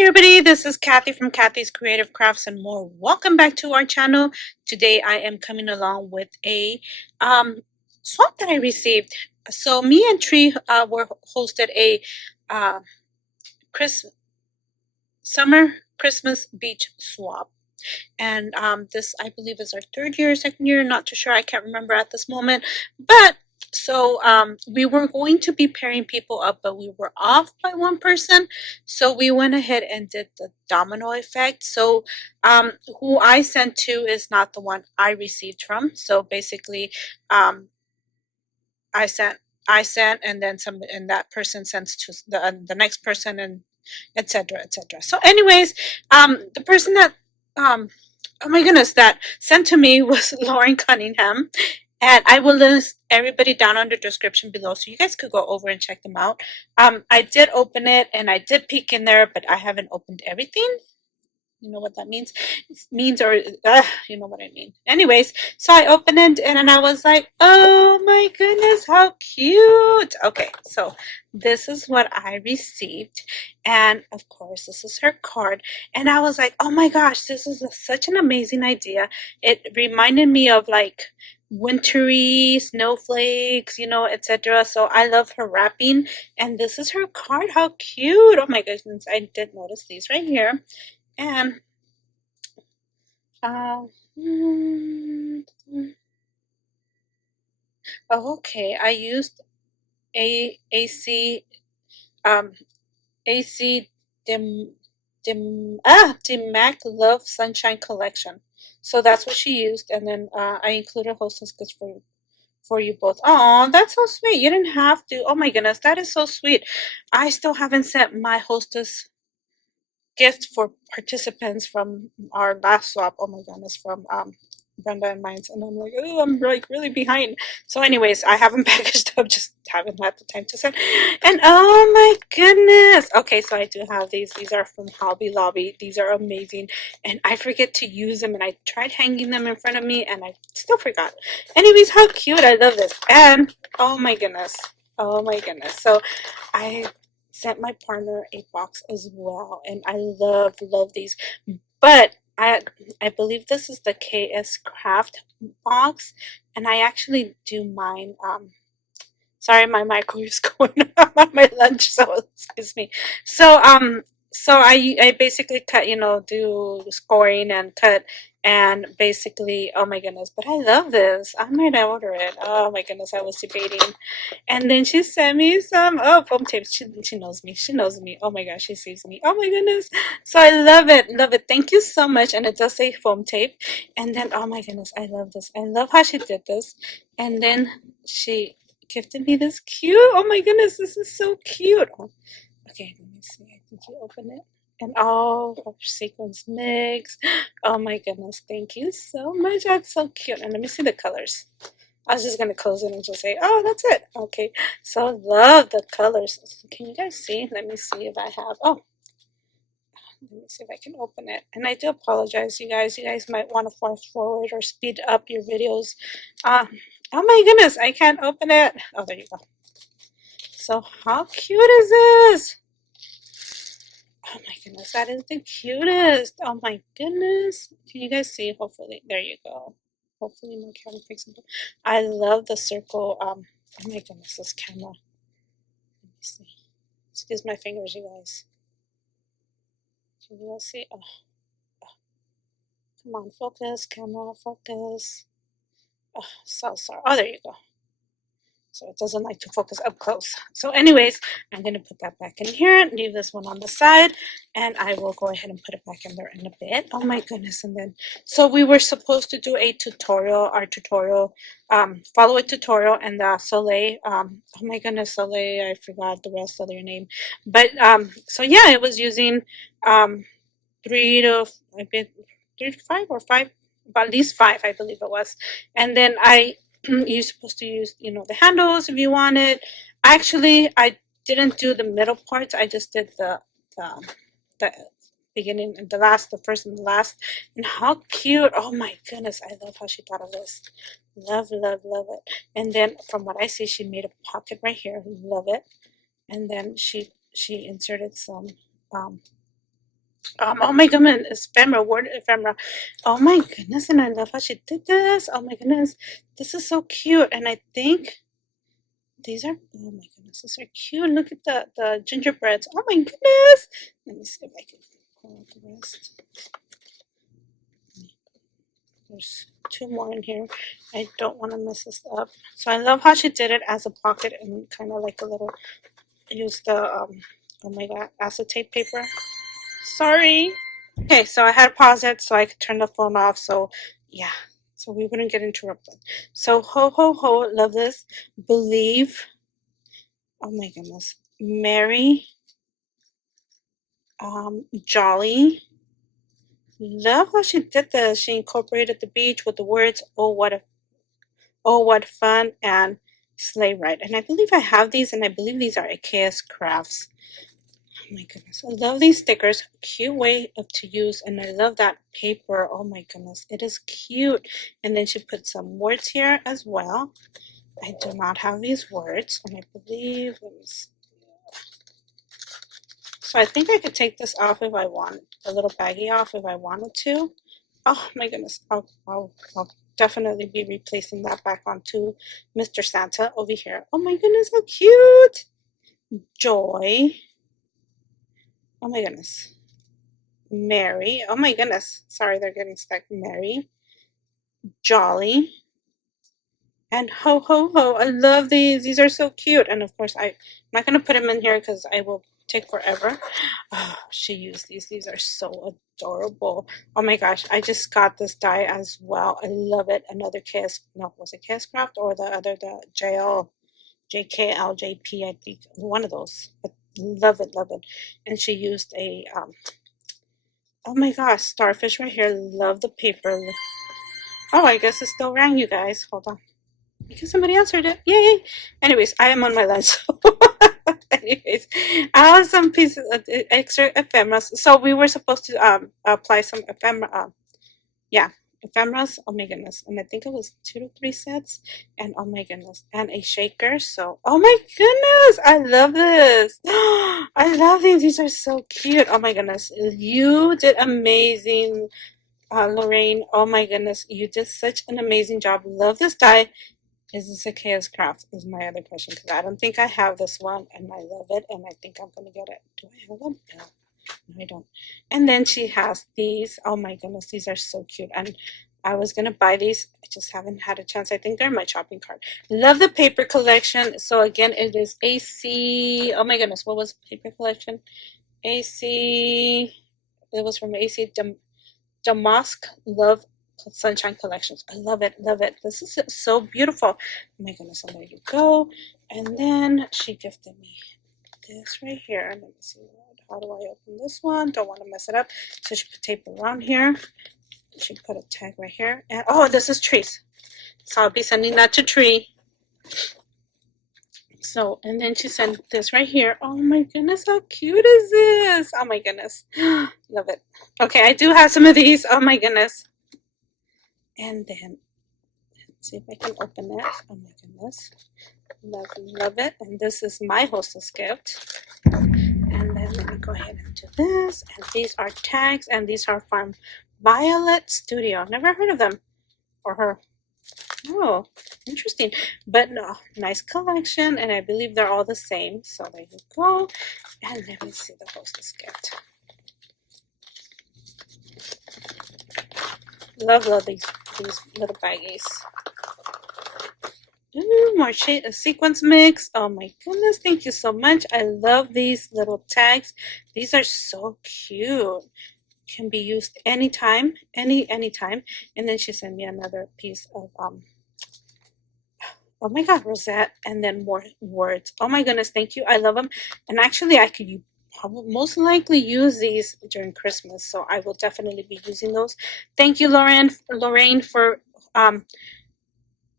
Hi everybody, this is Kathy from Kathy's Creative Crafts and more. Welcome back to our channel. Today I am coming along with a swap that I received. So me and Tree were hosted a uh, Chris summer Christmas beach swap. And this I believe is our third year, second year, not too sure. I can't remember at this moment. But so we were going to be pairing people up, but we were off by one person. So we went ahead and did the domino effect. So who I sent to is not the one I received from. So basically, um, I sent, and then some, and that person sends to the next person, and etc. etc. So, anyways, the person that oh my goodness, that sent to me was Lauren Cunningham. And I will list everybody down on the description below so you guys could go over and check them out. I did open it and I did peek in there, but I haven't opened everything. You know what that means? It means, or you know what I mean. Anyways, so I opened it and I was like, oh my goodness, how cute. Okay, so this is what I received. And of course, this is her card. And I was like, oh my gosh, this is such an amazing idea. It reminded me of like wintry snowflakes, you know, etc. So I love her wrapping. And this is her card. How cute. Oh my goodness, I did notice these right here. And uh, mm, oh, okay, I used AC um AC Mac Love Sunshine Collection. So that's what she used, and then I included hostess gifts for you both. Oh, that's so sweet. You didn't have to. Oh my goodness, that is so sweet. I still haven't sent my hostess gift for participants from our last swap. Oh my goodness, from Brenda and mine, and I'm like, oh, I'm like really behind. So, anyways, I haven't packaged up, just haven't had the time to send. And oh my goodness, okay, so I do have these. These are from Hobby Lobby. These are amazing, and I forget to use them. And I tried hanging them in front of me, and I still forgot. Anyways, how cute! I love this. And oh my goodness, oh my goodness. So, I sent my partner a box as well, and I love these. But I believe this is the KS Craft box, and I actually do mine. Sorry, my microwave's going on my lunch, so excuse me. So I basically cut, you know, do scoring and cut, and basically, oh my goodness, but I love this. I might order it. Oh my goodness, I was debating. And then she sent me some foam tape. She knows me. She knows me. Oh my gosh, she sees me. Oh my goodness. So I love it. Love it. Thank you so much. And it does say foam tape. And then oh my goodness, I love this. I love how she did this. And then she gifted me this cute. Oh my goodness, this is so cute. Oh, okay, let me see. I think you open it. And oh, sequins mix. Oh my goodness, thank you so much. That's so cute. And let me see the colors. I was just going to close it and just say, oh, that's it. Okay, so love the colors. Can you guys see? Let me see if I have, oh, let me see if I can open it. And I do apologize, you guys. You guys might want to fast forward or speed up your videos. Oh my goodness, I can't open it. Oh, there you go. So how cute is this? Oh my goodness, that is the cutest. Oh my goodness. Can you guys see? Hopefully, there you go. Hopefully my camera picks up. I love the circle. Oh my goodness, this camera. Let me see. Excuse my fingers, you guys. Can you guys see? Oh. Come on, focus, camera, focus. Oh, so sorry. Oh, there you go. So it doesn't like to focus up close. So anyways, I'm going to put that back in here, leave this one on the side, and I will go ahead and put it back in there in a bit. Oh my goodness. And then, so we were supposed to do a tutorial, our tutorial, follow a tutorial, and Soleil, oh my goodness, Soleil, I forgot the rest of their name. But, so yeah, it was using 3 to 5 or 5, at least 5, I believe it was. And then you're supposed to use, you know, the handles if you want it. Actually, I didn't do the middle parts. I just did the beginning and the first and the last. And how cute. Oh my goodness, I love how she thought of this. Love it. And then from what I see, she made a pocket right here. Love it. And then she inserted some Oh my goodness, ephemera, word ephemera. Oh my goodness, and I love how she did this. Oh my goodness, this is so cute. And I think these are, oh my goodness, these are cute. Look at the gingerbreads. Oh my goodness. Let me see if I can pull out the rest. There's two more in here. I don't want to mess this up. So I love how she did it as a pocket and kind of like a little, use the, oh my god, acetate paper. Sorry. Okay, so I had to pause it so I could turn the phone off. So yeah, so we wouldn't get interrupted. So ho ho ho, love this. Believe. Oh my goodness. Merry. Jolly. Love how she did this. She incorporated the beach with the words oh what fun and sleigh ride. And I believe I have these, and I believe these are Krafts. Oh my goodness, I love these stickers. Cute way to use, and I love that paper. Oh my goodness, it is cute. And then she put some words here as well. I do not have these words, and I believe, let me see. So I think I could take this off if I want, the little baggie off if I wanted to. Oh my goodness, I'll definitely be replacing that back onto Mr. Santa over here. Oh my goodness, how cute. Joy. Oh my goodness. Merry. Oh my goodness. Sorry, they're getting stuck. Merry. Jolly. And ho ho ho. I love these. These are so cute. And of course, I'm not going to put them in here because I will take forever. Oh, she used these. These are so adorable. Oh my gosh. I just got this die as well. I love it. Another KS. No, was it KS Craft or the other, the JKLJP, I think. One of those. But love it, love it. And she used a, oh my gosh, starfish right here. Love the paper. Oh, I guess it still rang, you guys. Hold on. Because somebody answered it. Yay. Anyways, I am on my lunch. Anyways, I have some pieces of extra ephemeras. So we were supposed to apply some ephemera. Yeah, ephemeras. Oh my goodness. And I think it was 2 to 3 sets. And oh my goodness. And a shaker. So, oh my goodness. I love this. I love these. These are so cute. Oh my goodness. You did amazing, Lorraine. Oh my goodness. You did such an amazing job. Love this die. Is this a KS Craft? Is my other question, because I don't think I have this one, and I love it, and I think I'm going to get it. Do I have them? No. No, I don't. And then she has these. Oh my goodness, these are so cute. And I was going to buy these. I just haven't had a chance. I think they're in my shopping cart. Love the paper collection. So again, it is AC. Oh my goodness, what was the paper collection? AC. It was from AC Damask Love Sunshine Collections. I love it, love it. This is so beautiful. Oh my goodness, and there you go. And then she gifted me this right here. Let me see, how do I open this one? Don't want to mess it up. So she put tape around here. She put a tag right here. And oh, this is trees. So I'll be sending that to Tree. So, and then she sent this right here. Oh my goodness, how cute is this? Oh my goodness. Love it. Okay, I do have some of these. Oh my goodness. And then, let's see if I can open it. Oh my goodness. Love it. And this is my hostess gift. And then let me go ahead and do this. And these are tags, and these are from Violet Studio. Never heard of them or her. Oh, interesting. But no, nice collection, and I believe they're all the same. So there you go. And let me see the hostess gift. Love these little baggies. Ooh, more sequence mix. Oh my goodness, thank you so much. I love these little tags. These are so cute. Can be used anytime, anytime. And then she sent me another piece of oh my god, rosette, and then more words. Oh my goodness, thank you. I love them. And actually I could most likely use these during Christmas, so I will definitely be using those. Thank you, Lorraine, for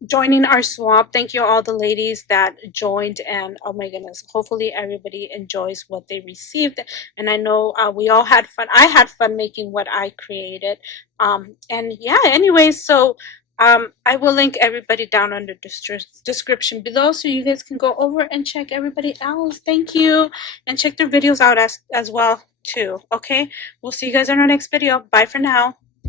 joining our swap. Thank you all the ladies that joined, and oh my goodness, hopefully everybody enjoys what they received. And I know we all had fun. I had fun making what I created. And yeah, anyways, so I will link everybody down under the description below, so you guys can go over and check everybody else. Thank you, and check their videos out as well. too. Okay, we'll see you guys in our next video. Bye for now.